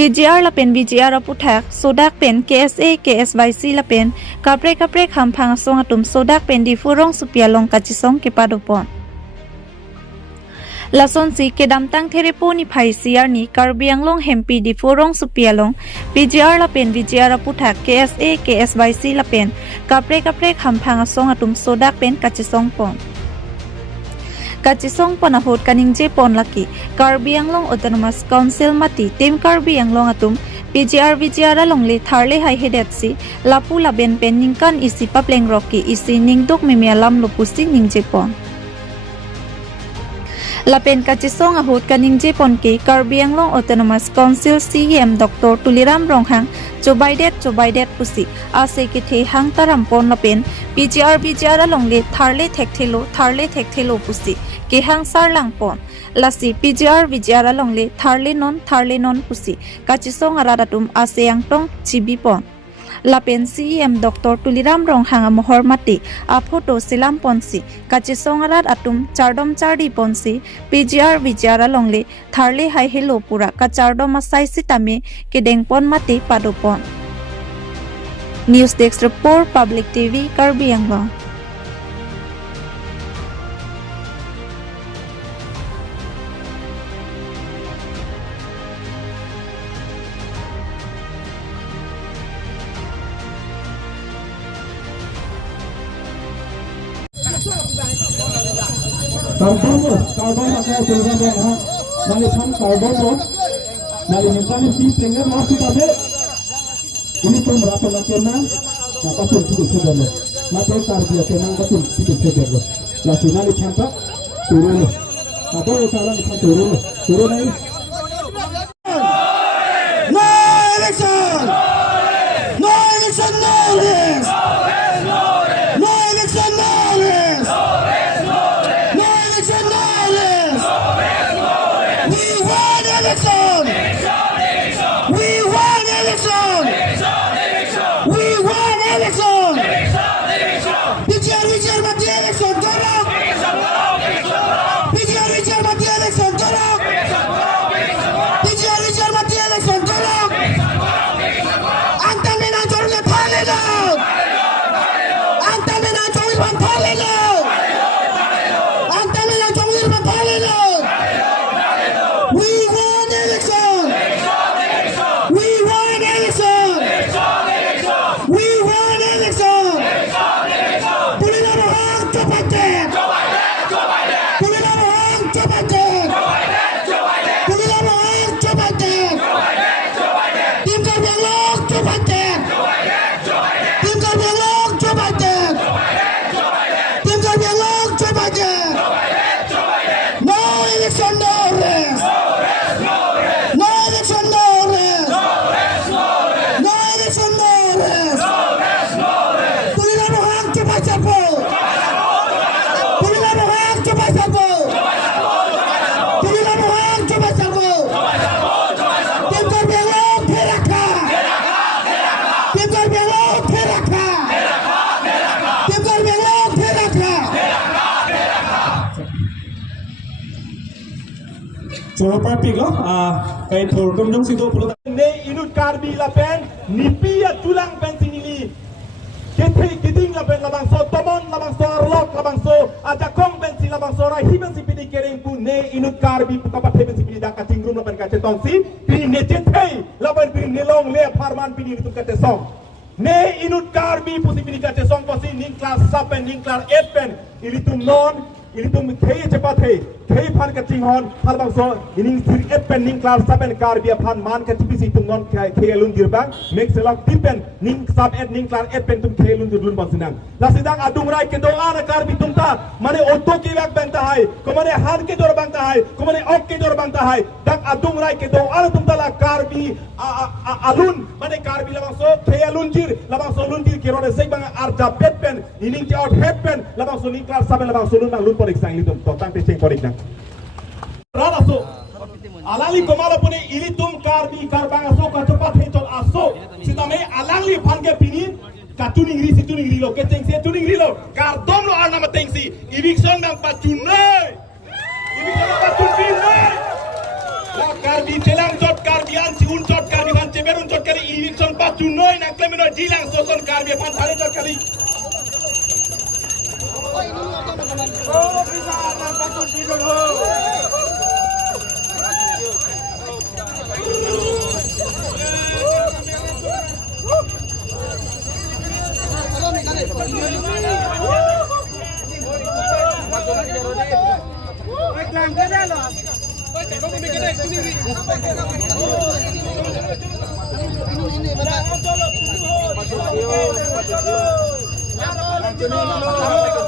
PGR la pen BGR aputhak sodak pen KSA KSYC la pen kapre khampang song atum sodak pen di furong supialong kachisong kepadopon lason si kedam tang therepo ni phai CR ni Karbianglong hempi di furong supialong PGR la pen BGR aputhak KSA KSYC la pen kapre khampang song atum sodak pen kachisong pon Kachisong panahot kaningje pon laki Karbianglong Autonomous Council mati tim Karbianglong atum PGR alongli tharle hai hedetsi lapu laben pen ningkan isi papleng roki isi ningdok memialam lupusi ningje pon Lapen kachisong ahot kaningje pon ke Karbianglong Autonomous Council CEM Dr. Tuliram Ronghang Chobaidet pusi ase ke the hang taram pon lapen PGR alongli tharle thekthelo pusi ke hang sarlang pon lasi PGR alongli tharle non pusi kachisong aradatum ase yang tong chibi pon Lapen CEM Dr. Tuliram Ronghang mohor mati aphoto silam ponsi kachisong arat atum chardom chardi ponsi PGR alongli tharle hai helo pura ka chardom asai sitame kedeng pon mati padopon News Desk Report Public TV Karbianglong Karbon pakai program yang nali tham karbon lo nali mengkani si tengah masih pada ini pun berapa nakena apa pun tidak sudah lo mata karbiya tenang betul tidak sudah lo lalu nali tham tak turun lo apa yang salah ni turun ni No election no election no less no election no less We won election! We won election! We won election! PGR mati election tolong! PGR mati election tolong! PGR mati election tolong! Anta menang jornya Thailand! Anta menang jornya Thailand! Anta menang jornya Thailand! We won election! We won election! We won election! Tulilan Rohang Joe Biden! Tulilan Rohang Joe Biden! Tulilan Rohang Joe Biden! Tim Karbianglong Joe Biden! Tim Karbianglong Joe Biden! Tim Karbianglong Joe Biden! No election, no rest! No election, no rest! No election, no rest! Tulilan Rohang Joe Biden po! Tulilan Rohang Joe Biden po! Tulilan Rohang Joe Biden po! Tim Karbianglong Teraka! Tim Karbianglong Teraka! Tim Karbianglong Teraka! coba praktik lo kayak turun dong situ pulau Ne inut karbi lapen nipia tulang pensinili keting lapen labang so tomon labang so arlok labang so ada kong bensin labang so rai hiben si pidi kering pu ne inut karbi puka pat hiben si pidi dak katingrum lapen kace tongsi pidi ne cetei lapen pidi nelong le farman pidi itu kate song ne inut karbi pusi pidi kace song posi ning kelas sapen ning kelas 8 pen ili tum non ini tuh kaya cepat kaya pan kacing hon hal bangso ini sir epen ning klar saben kar biar pan man kacing bisi tum non kaya lun dirbang make selok tipen ning sab et ning klar epen tum kaya lun dirlun bangsinang la sidang adung rai ke doa na kar bi tum ta mane oto ki wak banta hai ko mane han ke dor banta hai ko mane ok ke dor banta hai dak adung rai ke doa na tum ta la kar bi alun mane kar bi la bangso kaya lun dir la bangso lun dir ki rone sek bang arja petpen ini ki out hepen la bangso ning klar saben la bangso lun bang lun porik sang litum tang peceng porik nang rada so alali komala pune ini tum karbi karbang aso ka cepat hecol aso sitame alali pange pini katuning ri situning ri lo keteng se tuning ri lo kardom lo ana matengsi eviction bang pacunai eviction bang pacunai la karbi telang jot karbian si un jot tunoi nak klemino jilang soson karbi pan thari tot kali. Oh, bisa nak patut tidur ho.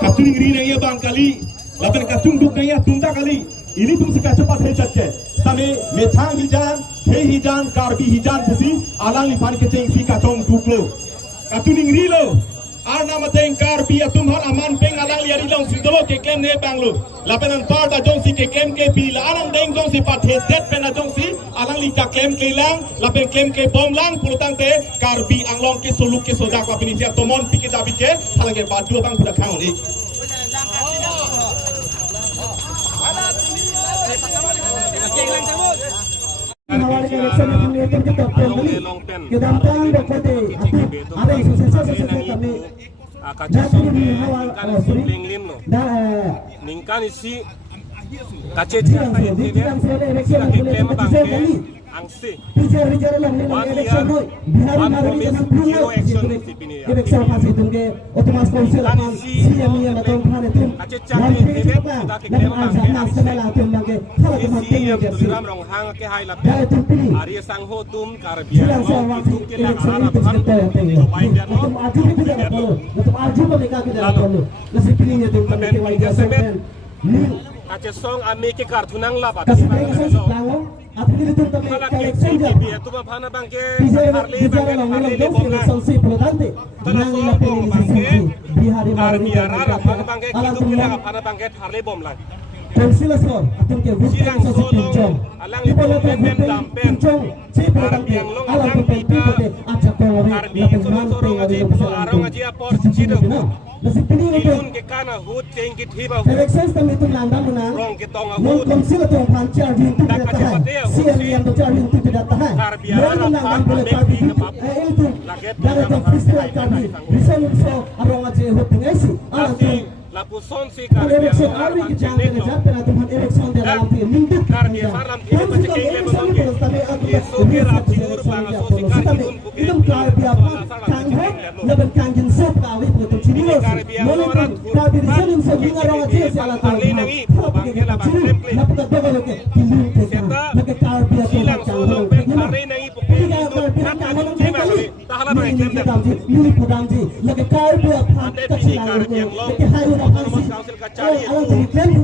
Kasung ngiri naya bang kali, lapan kasung duk naya tunda kali. Ini tuh sekat cepat hejat ke. Same metang hijan, he hijan, karbi hijan pusi, alang lipan kecing si kacong duklo. Kasung ngiri lo. Arna mateng karbi atum har aman peng alang liari long sidolo ke kem ne banglo. Lapan antar da jong si ke kem ke pila alang deng jong si pat hedet pena jong si alang li ka kem ke lang, lapan kem ke bom lang pulutang te karbi anglong ke suluk ke soda kwa pinisia tomon pike dabi ke halang ke badu bang budak kau ni. Hawal ke election yang mengaitkan kita kembali ke dalam dokter ada isu sensasi kami jadi di hawal ningkan isi kacet yang election angsi bicara lang election boy bihar nagari ng puno election pas itu ke otomatis konsil akan CM yang atau pan itu dan kita dan azam semela itu lagi kalau kita tinggal di sini rong hang ke hai la dari itu pilih Arya Sangho tum karbi silang sama election itu kita tinggal untuk aju itu tidak perlu untuk aju mereka tidak perlu masih pilihnya itu kami kewajiban semen kacet song ame ke kartunang la pat kasih mereka sesuatu Api itu kami election dia tu bapana bangke bicara lang election si pelotante nang lapin ini bihari karbi arara bapana bangke kitu kila bapana bangke harle bom lang konsilasor atau ke silang solo alang itu ben dampen karbi yang long alang kita karbi solo ngaji arong ngaji apor cido masih pilih itu Ilun ke kana hut ceng kit hiba election kami itu landang menang rong ke tonga non hut konsil itu pancar di itu tidak tahan CM yang berjalan itu tidak tahan mereka landang boleh karbi itu dari itu freestyle karbi bisa so arong ngaji hut ngesi asi lapuson si karbi election hari kita jangan pernah Tuhan election dia lampu minggu karbi faram ini pacekeng le bangke yesu ke rapi ur bang so si karbi itu karbi apa kanghet leban kangjin sop kali putu cini walaupun karbi di sini so bingar orang aja salah tahu bangke la bang temple napukat dogo ke kilung ke maka karbi apa silang solo ben kare nangi puke tahala bang temple ini pudamji maka karbi apa kecilan ke hayu akan si alam jadi klaim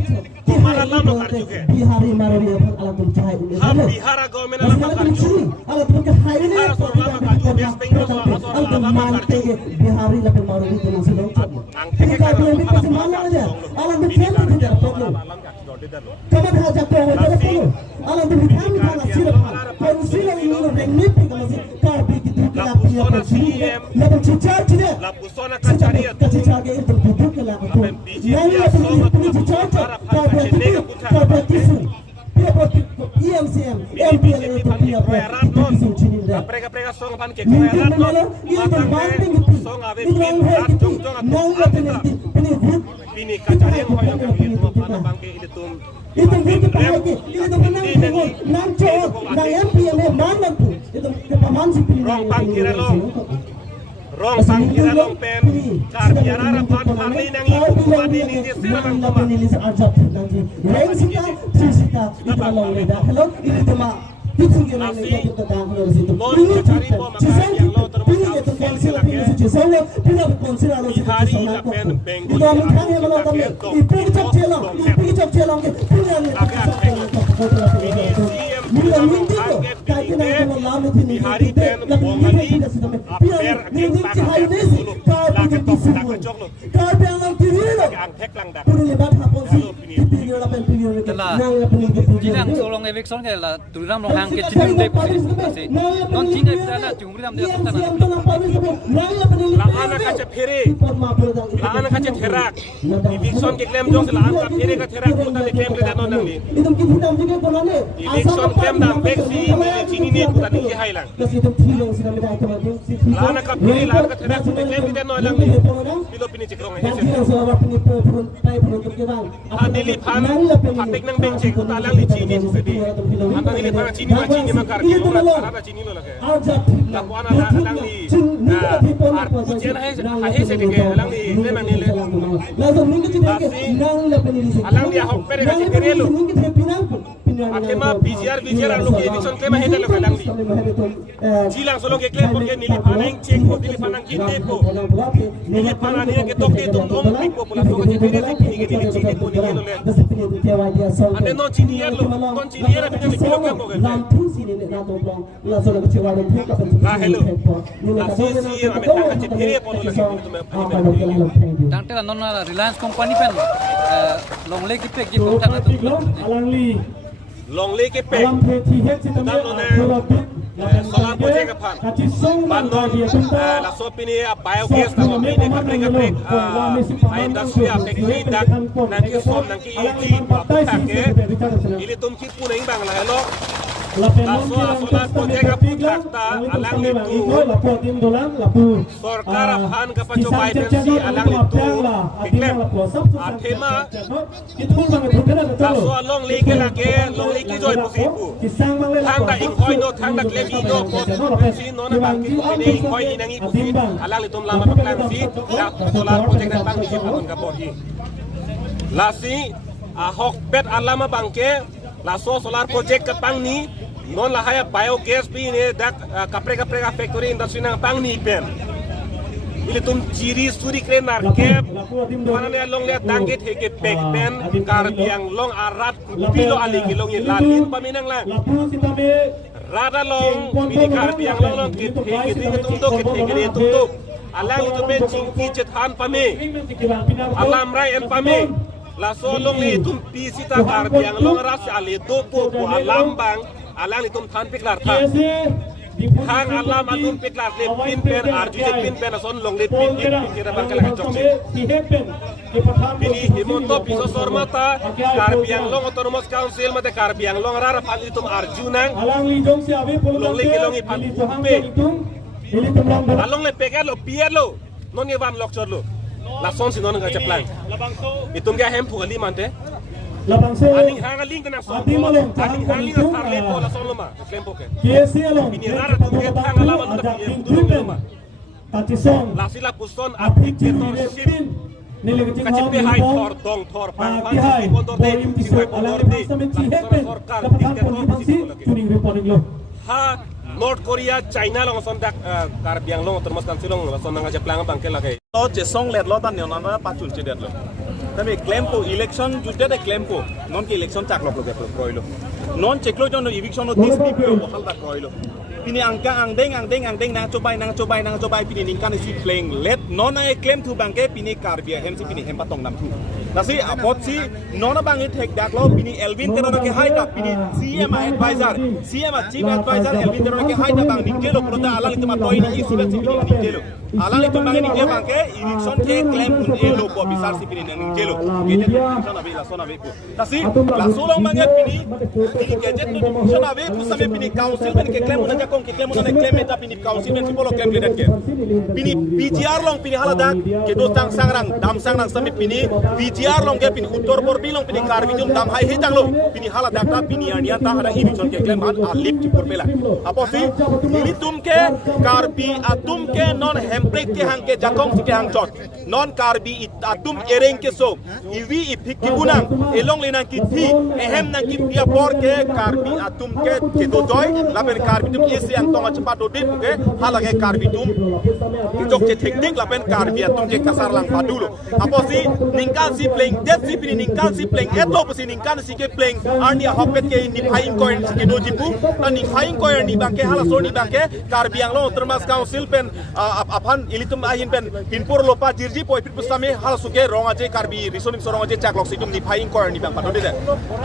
bihari maroni apa alam bercahaya ini bihara gomen alam karju alam berke hayu ini alam mante bihari lapor maroni itu masih lengkap kalau ini kasih mana aja alam berklaim tidak perlu kamu hajat kau tidak perlu alam berklaim kalau sirap konsil yang ini renit masih karbi gitu kita punya konsil lapor cicar tidak lapusona kacaria kacicar itu duduk ke lapor yang ini cicar karbi tisu EMCM MPLA itu punya tisu cini dah prega song pan ke mungkin kaya menelo ini terbanting itu song ave ini orang head itu nang ini hut ini kacaria ho yang itu pana bangke itu tum itu hut pagi itu menang hut nang cok nang MPLA mana pun itu kepaman si pilih rong pangkira long rong pangkira long pen karbiara pan parli nangi padi ni sira bang nang penilis ajab nanti reng sita sita itu long leda hello ini cuma itu yang kita tahu dari situ ini cisan ini itu konsil itu cisan ini konsil ada situ cisan itu kami kami malah kami itu cok celong ini yang mungkin kaki nang malam itu nih hari pen bomani aper ageng tak laket tok tak cok lo kau yang kiri lo ang tek lang dak puri lebat hapon si piri lebat piri lebat jilang solong eviction ke la tuliram long hang ke chin de pusi non chin de la jumri ram de sota na Lahan kaca pere, lahan kaca terak. Eviction ke claim jong lahan ka pere ka terak puta de claim de non ni. Eviction claim dam beksi chini ni puta ni hailang. Lahan ka pere lahan ka terak puta claim de non lang ni. Bilo pini cikrong he se. Adili pan patik nang benci puta lang ni chini sedi. Anta ni pan chini makar ki ora chini lo lage. La kuana lang ni ujian hai se dike alang di memang ni le alang dia hok pere ka pere lo atema bijar alu ke eviction claim hai dalo alang di jilang solo ke claim porque nili panang check ko nili panang kinde ko nili panang dia ke tok di tum pik ko pula so ka pere le kini ke nili chini ko ni lo le ade no chini lo kon chini era bini ko ko ko la hello la si ame tanga che pere ko lo dang te la non la Reliance company pen long le ki pek gi pok ta tu long le ke pek dan lo na solar project pan bandon la so pini biogas ta mo pini ka pek industry a factory dak nang ki som nang ki ji pa ta ke ili tum ki punai bang la hello solar project ta alang itu sorkar han ka pacho Biden si alang itu iklem atema so long leke lake long leke joy pusipu thang da ingkoi no thang da klem i no ko si no na bang ki ni ingkoi ni nangi pusi alang litum lama paklan si da solar project na bang si pun ka bodi lasi ahok bet alama bangke la solar project ka pang ni non la haya biogas pi ne dak kapre ka factory industry nang pang ni pen ili tum jiri suri krenar ke mana ne long le tangit he ke pek pen kar biang long arat pilo ali ki long lalin paminang lang rada long pini kar biang long ke tum to alang itu pen cingki cethan pame alam rai en pame la so long le tum pi sita kar biang long ras ali topo po alam bang alang itum than piklar tha hang alam atum piklar le pin pen arju je pin pen son long le pin kira bangkala ka chokche pini himonto piso sormata karbiang long autonomous council mate karbiang long rara pal itum arju nang long le ke long i pal pe along le pegar lo pier lo non ye van lok chor lo la son si non nga chaplang itum ga hem pukali mante aning hangaling kana so aning hangaling na tarle po la solo ma klempo ke ini rara tu ke hangalaman na dulu ma la sila puson applicatorship kacipe hai thor pang pondor de pondor de sorkar ha North Korea China long son dak kar biang long termos kan silong la son nga japlang bangke la ke lo je song let lo tan ne na pa chun che det lo tapi claim po election jute de claim po non ki election chak lo ke proilo non cheklo jon eviction no dispi po hal da proilo pini angka angdeng na cobai pini ningkan si playing let non ai claim tu bangke pini karbia hem si pini hem patong nam tu nasi apot si non bang it tek dak lo pini Elvin teron ke hai ta pini CM advisor chief advisor Elvin teron ke hai ta bang nikelo prota alang itu matoi ni isu si pini nikelo alang itu bang ni bangke election te claim pun elo ko bisar si pini nikelo gadget notification ave la sona ave ko nasi la solong bang pini gadget notification ave ku same pini council ben ke claim na kong kita muna claim eta pini council men sipolo claim ledet ke pini PGR long pini haladak ke do tang sangrang dam sangrang sami pini PGR long ke pini uttor borbi long pini karbidum dam hai hetang lo pini haladak ta pini anian ta hada ibison ke claim han alip ki porpela aposi ini tum ke karbi atum ke non hembrek ke hang ke jakong ke hang chot non karbi atum ereng ke so iwi ipik ki gunang elong lenang ki thi ehem nang ki pia por ke karbi atum ke do joy laben karbidum isi yang tonga cepat dodit ke halage karbidum jok ce teknik lapen karbi atum ke kasar lang padulo apo si ningkan si playing dead si pini ningkan si playing etlo pasi ningkan si ke playing arni hopet ke ni phaing coin ke do jipu tan ni phaing coin ni bangke hala so ni bangke karbi yang lo termas council pen aphan ilitum ahin pen pinpur lopa jirji poi pit pusame hala suke ronga je karbi risoning soronga je chaklok situm ni phaing kor ni bang patode de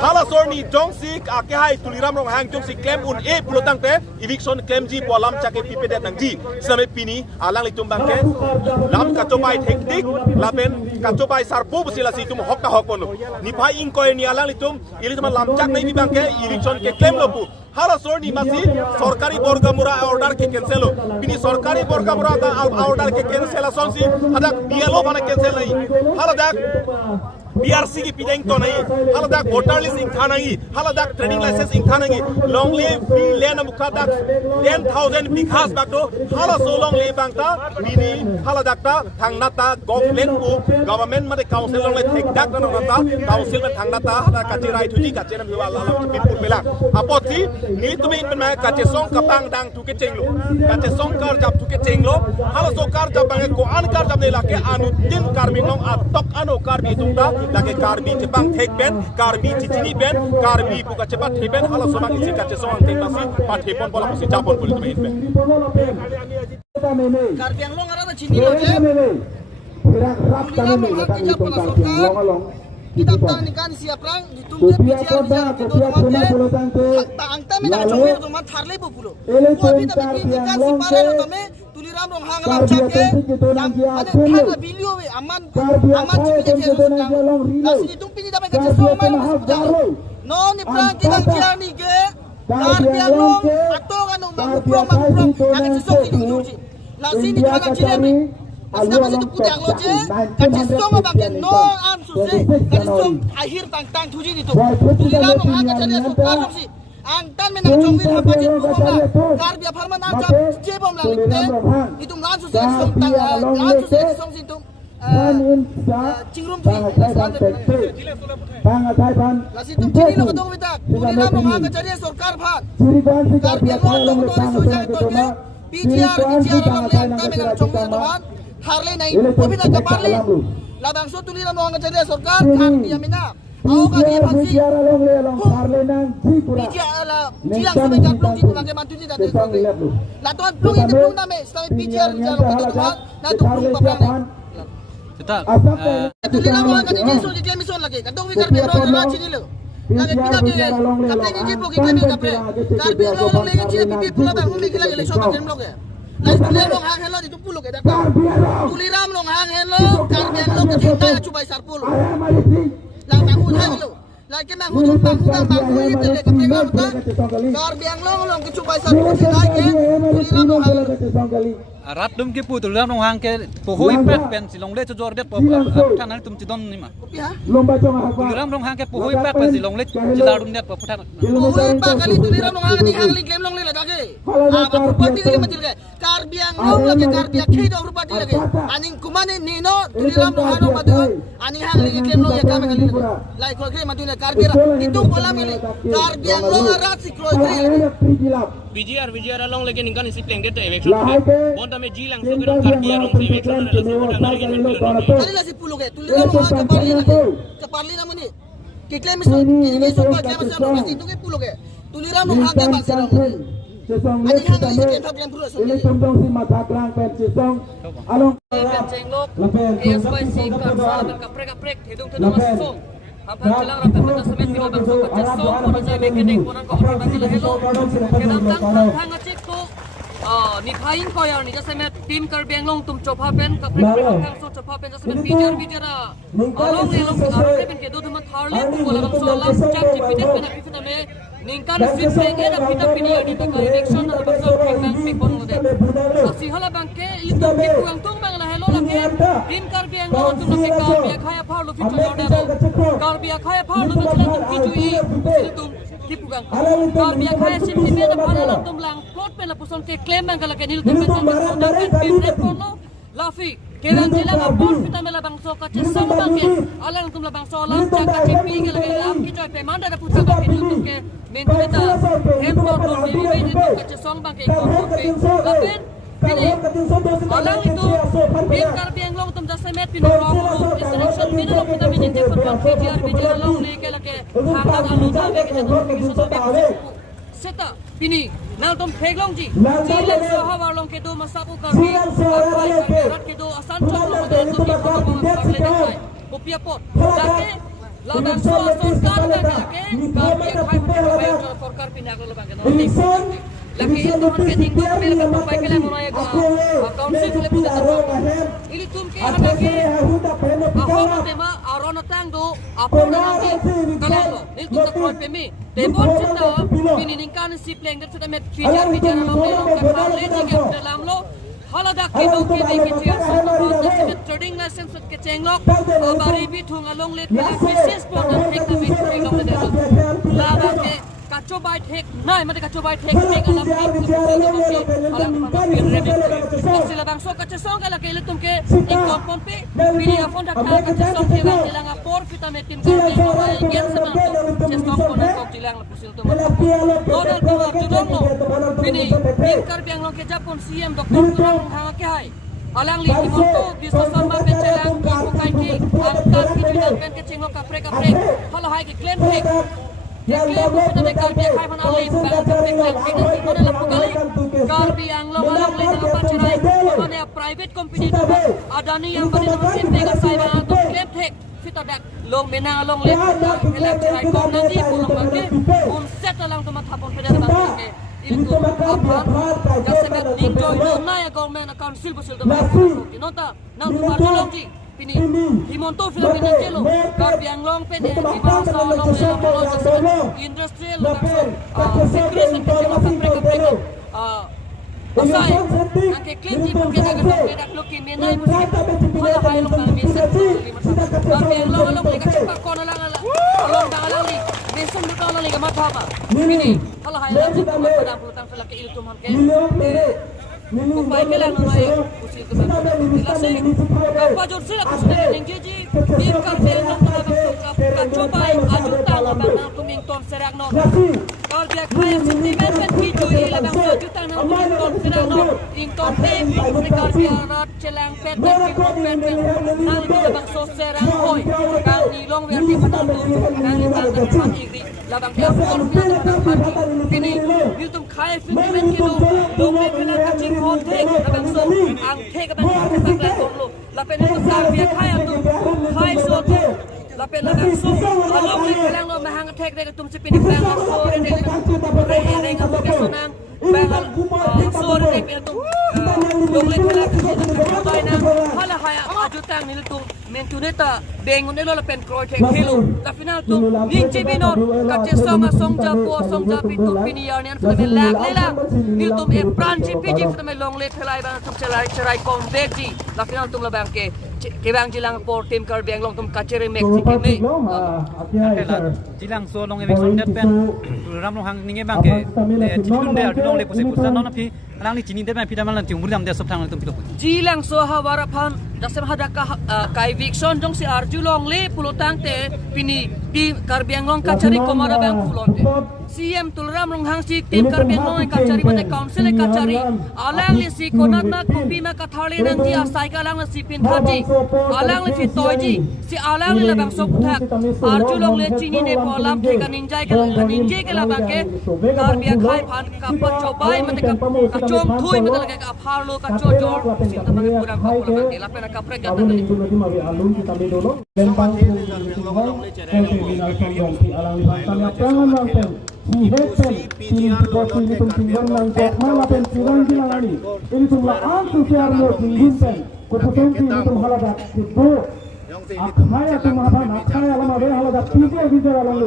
hala sor ni jongsik ake hai tuliram rong hang jongsik claim un e pulotang te eviction claim ji polam chake pipe de nang ji same pini alang litum bang ke lam kachobai teknik laben kachobai sarpo busila situm hokta hokonu ni phaing kor ni alang litum ilitum lam chak nei bi bang ke eviction ke claim lopu hala sor ni masi sorkari borgamura order ke cancel pini sorkari borgamura da order ke cancellation si ada bielo bana cancel nahi hala dak BRC की पिदेंग तो नहीं hala dak voter list ing था नहीं hala dak training license ing था नहीं long live bi len muka dak 10,000 bighas bakdo hala so long live bangta bini hala dak ta thang nata government made council long le thek dak na nata council me thang nata hala kachi rai thuji kachi nam hiwa ala pinpur pela apoti ni tumi in ma kachi song kapang dang tu ke chenglo kachi song kar jab tu ke chenglo hala so kar jab bang ko an kar jab ne lake anu tin karmi long atok anu karbi tungta lagi karbi cepang tek ben karbi cicini ben karbi buka cepat heben hala somang isi kace soang tek masih pat hebon bola masih japon boleh main ben karbi yang long ada cini loh je kita tang kan siap perang ditumpe bicara itu tangta me nak cumi itu mat harley populo tapi tapi kan si pare lo tame tuliram rong hang lam chake yang ada kan video we aman cumi je nasi ditumpe ni dapat kerja sama no ni perang kita kiani ke karbi yang long atau kan mangprong nak sesok itu nasi di mana cili Asna masih tu putih angloje, kacis song abang no am susah, kacis song akhir tang tuji itu. Tuliram rong hang kerja sokar sih. Angtan menang jongwin apa je rumah, karbi aparman angkap jebom lang itu langsung song situ. Cingrum tu. Lasi tu ciri lo ketemu kita. Tuliram rong hang kerja sokar pan. Karbi yang lo sojak tu ke. PGR long le angtan menang jongwin tuan. Harley naik, tapi nak Harley. Labang so tuliram rong hang kerja sokar, karbi yang mina. Aku kan dia pasti. PGR lah, jilang sampai japlung itu lagi mantu ni dah terus. Lah tuan plung itu plung nama, sampai PGR jalan kata tuan, nah tu plung bapak. Kita Tuliram rong hang kerja so dia mison lagi. Kadang we karbi rong jalan sini lo. Lagi kita dia, kapten ni jipo kita ni kapten. Karbi rong lagi sini pipi pulau bang, umi kita lagi so bagian blok ya. Lai tuliram rong hang hello itu puluh kita. Tuliram rong hang hello, karbi yang lo kita cuba sarpul. Lang bangku hello. Lagi bangku itu le kapten kita. Karbi yang lo cuba sarpul lagi. Tuliram rong hang. rat dum ke pu tuliram rong hang ke pohoi pet pen silong le chor det phan nan tum chidon ni ma tuliram rong hang ke pohoi pet pen silong le chiladun det phan pohoi pa kali tuliram rong hang ni hang li game long le lage apa property le matil ke karbiang long lage karbiang ke do property lage aning kumane nino tuliram rong hang madu aning hang li game long ya kame kali like ko ke madu ne karbira itu pola mele karbiang long rat sikro BGR long lagi ningkan isi pleng det election bonda me jilang so gedon karbiar rong si election la si bonda nari kali la si puluh ke tuliram rong hang keparli namun ni ke claim ini so pa claim so pasti itu ke puluh ke tuliram rong hang ke pasar aning hang li game problem puluh so ni Pencenglok, KSYC kan kaprek hidung tu nama song. Apa jelang rapat pada semen bila bangsa kecil song pada saya bekening koran kau orang bagi hello. Kedam tang hang ngecek tu. Ni kain kau yang ni jasa met tim karbiang long tum coba pen kaprek hang so coba pen jasa met bijar long long karbiang pen kedo teman Harley tu bola bangsa lam cak cipitet pen aku kita me ningkan fit pengen nak kita pilih di tengah election nak bangsa pengen pipon mode. Kasi hala bangke itu pipu yang tung bang lah hello lagi. Tim karbiang long tum nak karbiang kaya par lo fit karbiang kaya par lo fit tum kijui tum tipu gang. Karbiang kaya simpi beda par lo tum lang plot pe la puson ke claim bang kalau kenil tum pen pin rekono lafi kelang jilang apol kita mela bangso kace sang bangke alang tum la bangso lam cak kace pi gala lam kijoi pe manda da pusa ka kenil tum ke mentita hempo tum ni itu kace sang bangke ko pe lapen ini alang itu tim karbiang long tum jasa met pin romo instruction min lo kita min je for BGR long le ke lake hang alu ta be ke tum so be seta pini nang tom pheglong ji Lang ji ba le le? so ha warlong ke do masapu karbi Silang suara apai le ke? rat ke do asan chong lo de Itu to bi bakal ko tidak ko le sedang. de kopia pot Kalau dake tak, laban Election so letis kar kepala ka dah. ke Ini ka dua bi mata khai putih ko lah, be dah. for kar pinak lo bang ke no Election lagi itu letis kan ning biar ko le dia ko pai ke le makan mo ya di. ko Aku le, council le le tu punya arong aher. ili tum ke Aku hana ke le hahuda peno Ako pikala. tema aron tang do apo na nanti kalalo nil tu tak koi pemi debon sita pininingkan si pleng det sudah met fijar fijar lo ke pale ji ke dalam lo haladak ke do ke de ke tiar so to trading license ke chenglok abari bi thung along let ke business pon na tek na mit ke long de laba ke kacho bai thek nai mate kacho bai thek tek alam ke alam ke rebe sila bang so kacho song kala ke letum ke ikon pon pe pini afon dak kacho song ke bang dilang apor kita metin ke gen sama chestong pon ko dilang pusil tu modal ko tudong lo pini ingkar biang long ke japon CM doktor tulang hang ke hai alang li imoto disosam ma pencelang ko kai ki angkat ki tulang pen ke cingok kapre halo hai ke claim ke Yang ko kita may kalbi ay man alay bang kapre kapre ko na lang pugali kalbi ang long alang le na pachiray ko na private company to adani yang bani naman sinte ka sa ibang ato claim tek fito dak long menang along le helak chiray ko na di pulong bangke set lang tumathapon pwede bangke itu apa kasi kat enjoy na ya government council basil to nota nang tumarjulong ji pini himonto Filipina kelo karbiang long pede ibasa long lo industrial secret kelo kapre Usai, angke klin di pun kita gedong bedak luki menai musik. Malah hai long kami set karbiang long leka cepak kona lang long dangalang li mesum duka lang li mata apa ini malah hai lang cepak pada pulutan selaki ilmu hamke Kupai ke lang mai usil tu bang. Dilase kapal jor sila kusile ningji dim karbiang long ka coba ajuta lo bang tuming ton serak no. Kal biak kaya sentimen pen hijau ila bang ajuta no tuming ton serak no. Ing ton pe kal biak rat celang pet pen nang itu bang so serang hoy. Kang nilong verti patang tu kang nilong patang igri. Labang dia pun punya tempat ini. Hiltum kaya sentimen kilo dongeng bilang kacing kontek labang so ang tek bang patang lo. Lapen itu kal biak kaya tu kaya so tu. Lapen labang so along ni bilang lo mahang tek dek tum sipin bilang so dek reng aku kesunang bang so dek itu dongeng bilang kacing na hala kaya ajutang niltum mentuneta bengun elo lapen kroy tek kilo la final tu ninci binor kace songa songja pitu piniar nian fitamen lak lela niltum e pranji piji fitamen long le thelai bang tum cerai konverji la final tum la bang ke bang jilang por tim kar bang long tum kacere mek sikini jilang so long election net pen ram long hang ninge bang ke tilun de long le puse pusa non phi alang ni chini de bang pida malan tiung muriam de sop thang tum pilo jilang so hawara phan dasem hadaka kai vikson jong si arju long le pulutang te pini di karbiang long kacari komara bang pulon te CM tulram long hang si tim karbiang long kacari mate council kacari alang le si konat na kopi ma kathali nang ji asai ka lang si pin thaji alang le fi toiji si alang le bang so puthak arju long le chini ne polam the ka ninjai ke la bang ke karbiang khai phan ka pa chobai mate ka chom thui mate ka aphar lo ka cho jor si ta bang pura ko la bang ke la pena ka prega ta ni Akaya tu mahaban akaya lama be hala dak pije video alang lo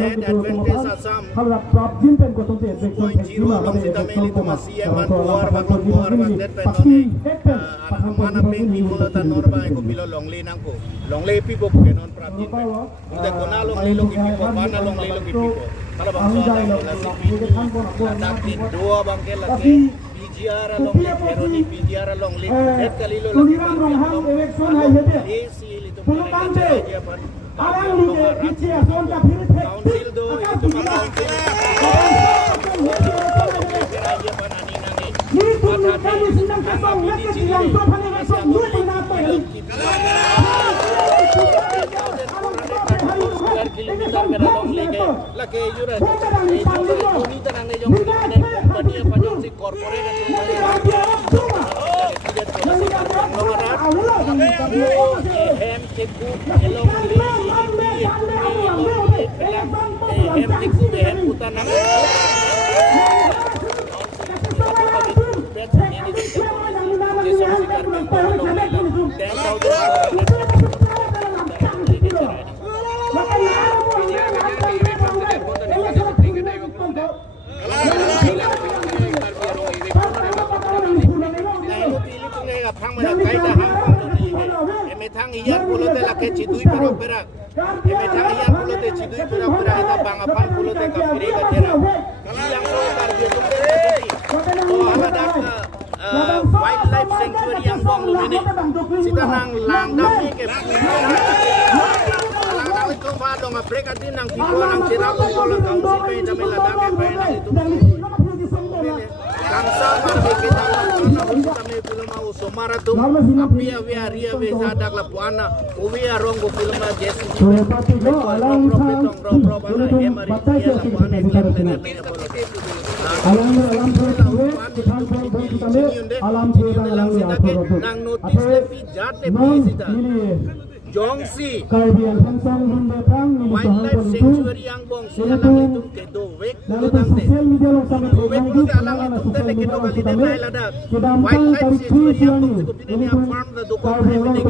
hala dak prop jin pen ko tum te section jima made section ko mas paki hepen mana pengi ko tan norba ko bilo longle nang ko longle pi ko kenon prabin unda ko na longle lo ki ko bana longle lo ki ko kala bang so la si dua bang ke lagi PGR longle heroni PGR longle et kali lo lagi election hai hete si pulutan de arang li de piche ason ka phir the council do itu council ni tu kami sinang ka song lek ke yang so phane ka song nu tu na to kilometer mera long lege lake yura ni tanang ne jong si korporat hem tiku elong hem tiku hem utanang Emetang iyan pulote lake cidui perak-perak. Emetang iyan pulote cidui perak-perak eta bangapan pulote kapiri katera. Ilang sotar dia tumbe oh haladak wildlife sanctuary yang bong lumini. Sita nang langdam ni ke langdam itu madong apreka din nang tipo nang cirapong kolong kausi pe dami ladake pe nang itu. Kamsa marbe kita kami film mau somara tu apia via ria ve sadak la puana uvia rongo film la jes nang notis levi jate pisita Jongsi wildlife sanctuary yang bong sila nang itu kedo wek kulo tante wek kulo alang itu tele kedo kali de ladak wildlife sanctuary yang bong cukup ini farm the doko private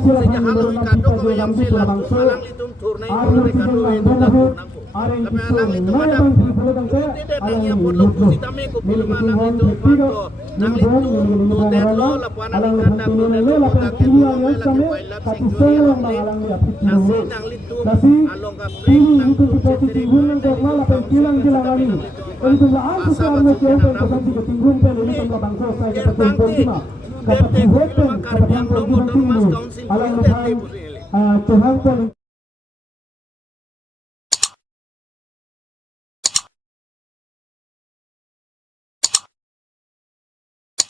sejak halo ikado ko yang sila alang itu turna itu rekado itu dako tapi alang itu ada tidak nanya polo kusitame ko film alang itu farm nang itu terlo lapuan alang kanda ko terlo tak itu wildlife sanctuary nasi nang litu along ka pleng nang tu tinggung untuk malah pengkilang jilang ini untuk lahan sekarang yang berkasih ketinggung pelu ini sama bangsa saya ketinggung cuma kapasitas kapasitas tinggung alang lepai Tuhan pun